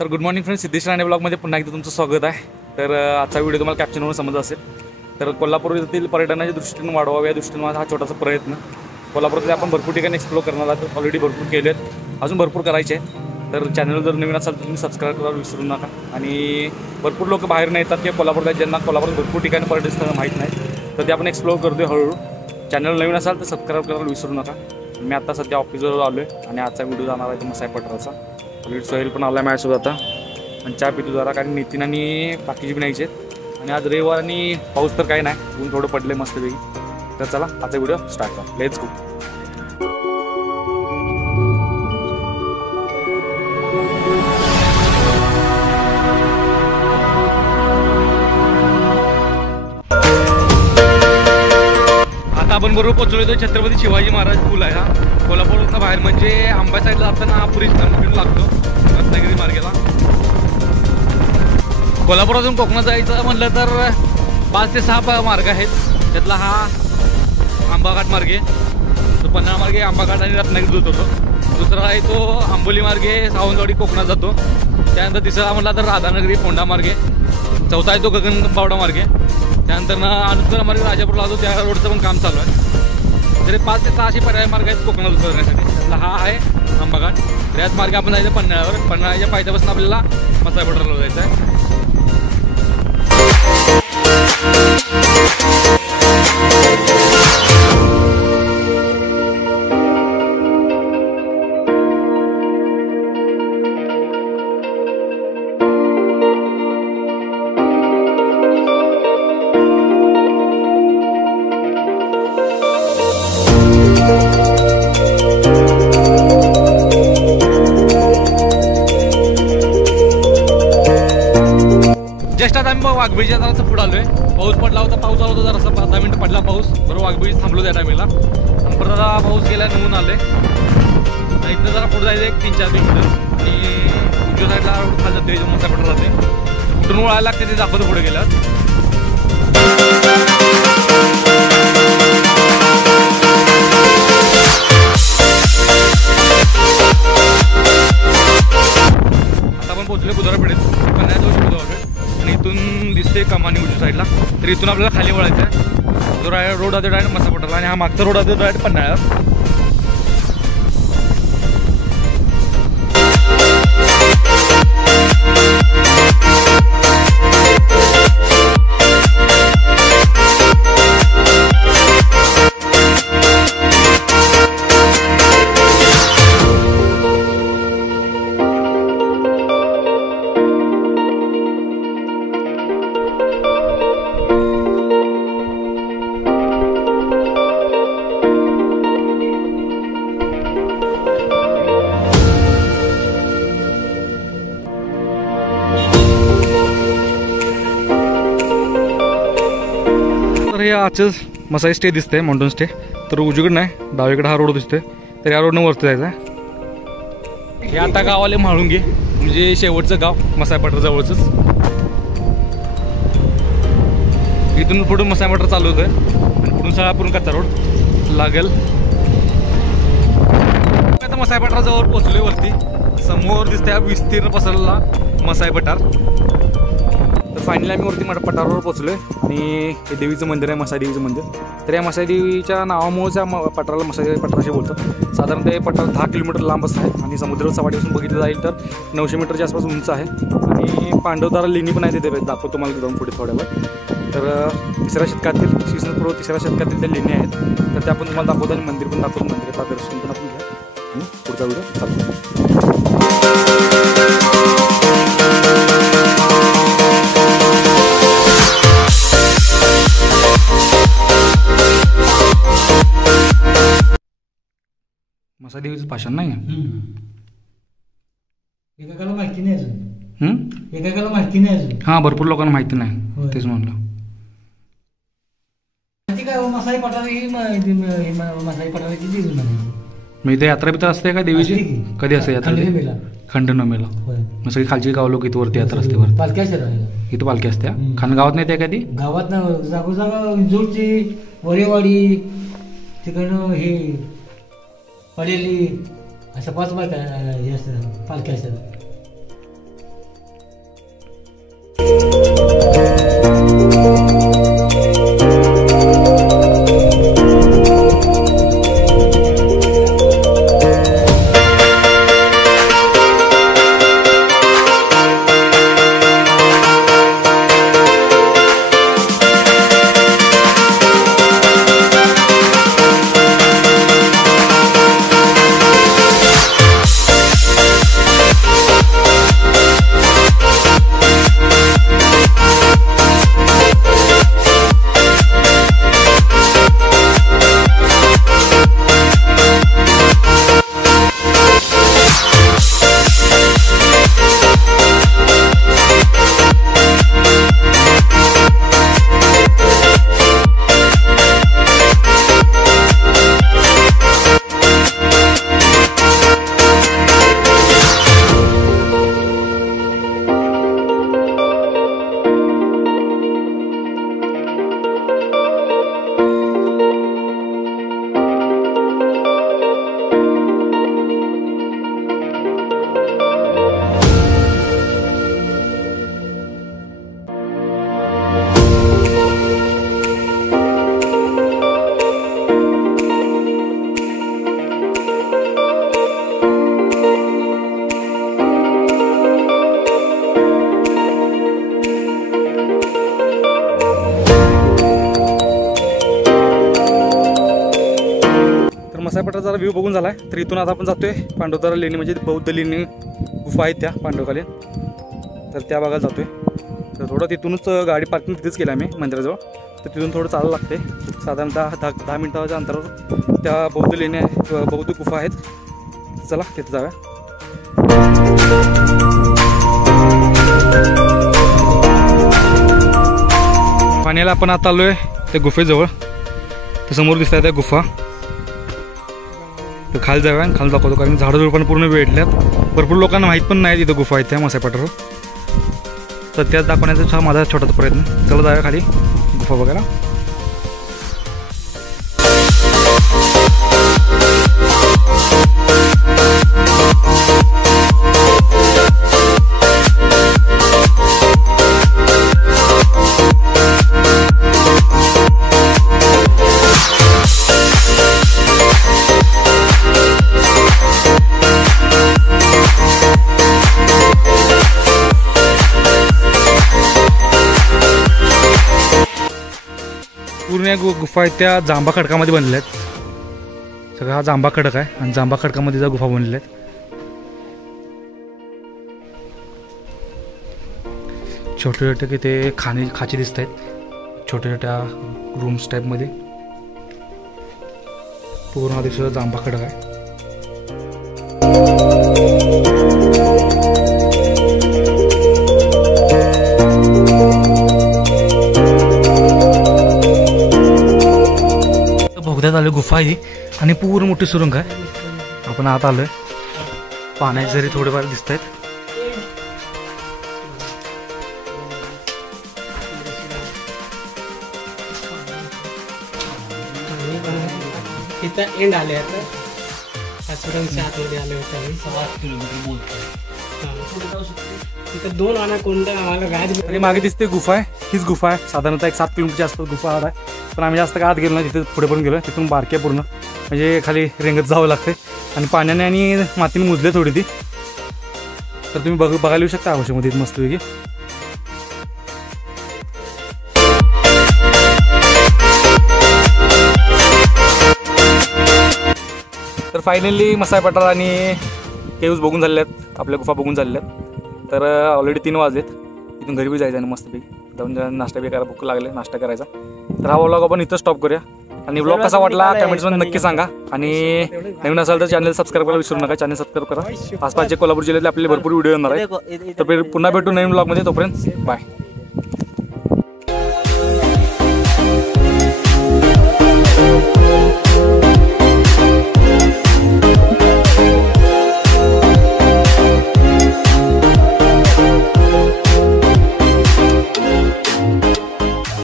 तर good morning friends, Siddhesh Rane ब्लॉगमध्ये पुन्हा एकदा तुमचं स्वागत आहे. तर आजचा व्हिडिओ तुम्हाला कॅप्शनवरून समजत असेल. तर कोल्हापूर येथील पर्यटनाच्या दृष्टीने वाढवावं या दृष्टीने माझा हा छोटासा प्रयत्न. कोल्हापूरमध्ये आपण भरपूर ठिकाणी एक्सप्लोर करणार आहोत. ऑलरेडी भरपूर केले आहेत, अजून भरपूर करायचे आहे. तर चॅनल जर नवीन असाल तर तुम्ही सबस्क्राईब करायला विसरू नका. आणि भरपूर लोक बाहेर नाही येतात की कोल्हापूरला, ज्यांना कोल्हापूर भरपूर ठिकाणी पर्यटन स्थळं माहीत नाही, तर ते आपण एक्सप्लोर करतोय हळूहळू. चॅनल नवीन असाल तर सबस्क्राईब करायला विसरू नका. मी आता सध्या ऑफिसवर आलो आहे आणि आजचा व्हिडिओ जाणार आहे तो मसाई पठाराचा. ऑलरेडी सोहेल पण आला आहे माझ्यासोबत आता. आणि चहा पितो जरा, कारण नितीन आणि बाकीचे बी नाहीचे आहेत. आणि आज रविवार आणि पाऊस तर काही नाही, ऊन थोडं पडलं आहे मस्तपैकी. तर चला आजचा व्हिडिओ स्टार्ट करा. Let's go. आता आपण बरोबर पोहोचलो तो छत्रपती शिवाजी महाराज पूल आहे हा. कोल्हापूरला बाहेर म्हणजे आंबा साईडला जाताना हा पुरी फिरून लागतो रत्नागिरी मार्गेला. कोल्हापुरातून कोकणात जायचं म्हटलं तर 5 ते 6 मार्ग आहेत. त्यातला हा आंबाघाट मार्गे, तो पन्हाळा मार्गे आंबाघाट आणि रत्नागिरी जात होतो. दुसरा आहे तो आंबोली मार्गे सावंतवाडी कोकणात जातो. त्यानंतर तिसरा म्हटला तर राधानगरी फोंडा मार्गे. चौथा आहे तो गगनबावडा मार्गे. त्यानंतर अनुस्कर मार्गे राजापूरला जातो, त्या रोडचं पण काम चालू आहे. तरी 5 ते 6 पर्याय मार्ग आहेत कोकणात उतरण्यासाठी. त्यातला हा आहे आंबाघाट. त्याच मार्गे आपण जायचं पन्हाळ्यावर. पन्हाळ्याच्या पायथ्यापासून आपल्याला मसाई पठाराला जायचं आहे. जस्ट आता आम्ही वाघबीजच्या जरासं पुढे आलोय. पाऊस पडला होता, पाऊस आला होता जरासा 5-10 मिनिटं पडला पाऊस. बरोबर वाघबीज थांबलो त्या टायमेला. आणि परत आता पाऊस गेला, नवून आले. इथं जरा पुढे जायचं एक 3-4 किलोमीटर. आणि उजव्या साईडला खाली जाते, मसाई पठार जाते. कुठून वळायला लागते ते दाखवतो पुढे गेल्यावर. आता आपण पोहोचलो बुधवारपेठेत. आणि इथून दिसते कमानी उजव्या साईडला. तर इथून आपल्याला खाली वळायचं आहे. जो रोड आहे डायरेक्ट मसाई पठारला, आणि हा मागचा रोड आहे डायरेक्ट पन्हाळ्यावर. तर हे आजच मसाई स्टे दिसतंय, माउंटन स्टे. तर उजवीकडे नाही, डावीकडे हा रोड दिसतोय. तर या रोडनं वरती जायचं आहे. हे आता गावाले म्हाळुंगे, म्हणजे शेवटचं गाव मसाई पठार जवळच. इथून पुढून मसाई पठार चालू होतंय आणि पुढून सळापूरून कच्चा रोड लागेल. आता मसाई पठाराजवळ पोहोचलोय वरती. समोर दिसतंय विस्तीर्ण पसरलेला मसाई पठार. तर फायनली आम्ही वरती पठारावर पोहोचलोय. आणि हे देवीचं मंदिर आहे, मसाई देवीचं मंदिर. तर या मसाई देवीच्या नावामुळेच या पठाराला मसाई पठाराशी बोलतात. साधारणतः हे पठार 10 किलोमीटर लांब आहे. आणि समुद्र सपाटीपासून बघितलं जाईल तर 900 मीटरच्या आसपास उंच आहे. आणि पांडवदारा लेणी पण आहे तिथे, दाखवतो तुम्हाला जाऊन पुढे थोड्यावर. तर 3ऱ्या शतकातील, इसवी 3ऱ्या शतकातील त्या लेणी आहेत. तर त्या पण तुम्हाला दाखवतो आणि मंदिर पण दाखवतो. मंदिराचं दर्शन पण आपण घ्या आणि पुढचा व्हिडिओ चालतो. मसाई देवीचं भाषण नाही एकेकाला माहिती नाही अजून. एकेकाला माहिती नाही अजून. हा, भरपूर लोकांना माहिती नाही, तेच म्हणलं. माहिती काय मसाई पठार ही मसाई पठाराची देवी नाही. मग इथे यात्रा बित्रा असते का देवीची? कधी असते यात्रा? खंडनवमीला. मग सगळी खालची गाव लोक इथं वरती यात्रा असते. वर पालखी असते, इथं पालखी असते. खानगावात नाही त्या कधी? गावात ना जागोजागा जोडची वरेवाडी तिकडनं हे पडेली अशा 5 बायका हे असतात, पालख्या असतात. मसाईपठाराचा जरा व्ह्यू बघून झाला आहे. तर इथून आता आपण जातोय पांडवतारा लेणी, म्हणजे बौद्ध लेणी गुफा आहेत त्या पांडवकालीन, तर त्या भागात जातोय. तर थोडं तिथूनच गाडी पार्किंग तिथेच केलं आम्ही मंदिराजवळ. तर तिथून थोडं चालायला लागते, साधारणतः 10 मिनिटाच्या अंतरावर त्या बौद्ध लेण्या बौद्ध गुफा आहेत. चला तिथे जाऊया. पाण्याला आपण आता आलोय त्या गुफेजवळ. तर समोर दिसत आहे त्या गुफा. तर खाली जाऊया आणि खाली दाखवतो, कारण झाडं झुडपानं पूर्ण वेढल्यात. भरपूर लोकांना माहीत पण नाही तिथं गुफा आहेत त्या मसाईपठारावर. तर त्यात दाखवण्याचा हा माझा छोटासा प्रयत्न. चला जाऊया खाली गुफा बघायला. पूर्ण या गुफा आहेत त्या जांभा खडकामध्ये बनलेल्या आहेत. सगळा हा जांभा खडक आहे आणि जांभा खडकामध्ये त्या गुफा बनलेल्या आहेत. छोटे छोटे किती खाचे दिसत आहेत, छोट्या छोट्या रूम्स टाईपमध्ये. पूर्ण हा दिवसाचा जांभा खडक आहे. बघण्यात आलं गुफा आहे आणि पूर्ण मोठी सुरुंग आहे. आपण आत आलोय. पाण्याचे जरी थोडेफार दिसत आहेत. तिथं एंड आले आता सुरंगच्या आतमध्ये आले होते आम्ही. 7 किलोमीटर बोलतोय. तिथं 2 अनाकोंडा आम्हाला गाडी आणि मागे दिसते गुफा आहे. हीच गुफा आहे. साधारणतः एक 7 किलोमीटरच्या आसपास गुफा आहे. पण आम्ही जास्त आत गेलो ना, तिथे पुढे पण गेलो. तिथून बारक्या पूर्ण म्हणजे खाली रेंगत जावं लागते आणि पाण्याने आणि मातीने मुजले थोडी ती. तर तुम्ही बघायला येऊ शकता आवाशामध्ये मस्तपैकी. तर फायनली मसाईपठार आणि केव्ज बघून झालेले आहेत, आपल्या गुफा बघून झालेल्या आहेत. तर ऑलरेडी 3 वाजलेत. इथून घरी बी जायचं आणि मस्तपैकी जाऊन नाश्ता बी करायला भूक लागले, नाश्ता करायचा. तर हा व्लॉग आपण इथं स्टॉप करूया. आणि व्लॉग कसा वाटला कमेंट्समध्ये नक्की सांगा. आणि नवीन असाल तर चॅनल सबस्क्राईब करायला विसरू नका. चॅनल सबस्क्राईब करा. आसपासचे कोल्हापूर जिल्ह्यातले आपले भरपूर व्हिडिओ येणार आहे. तर पुन्हा भेटू नवीन व्लॉगमध्ये. तोपर्यंत बाय.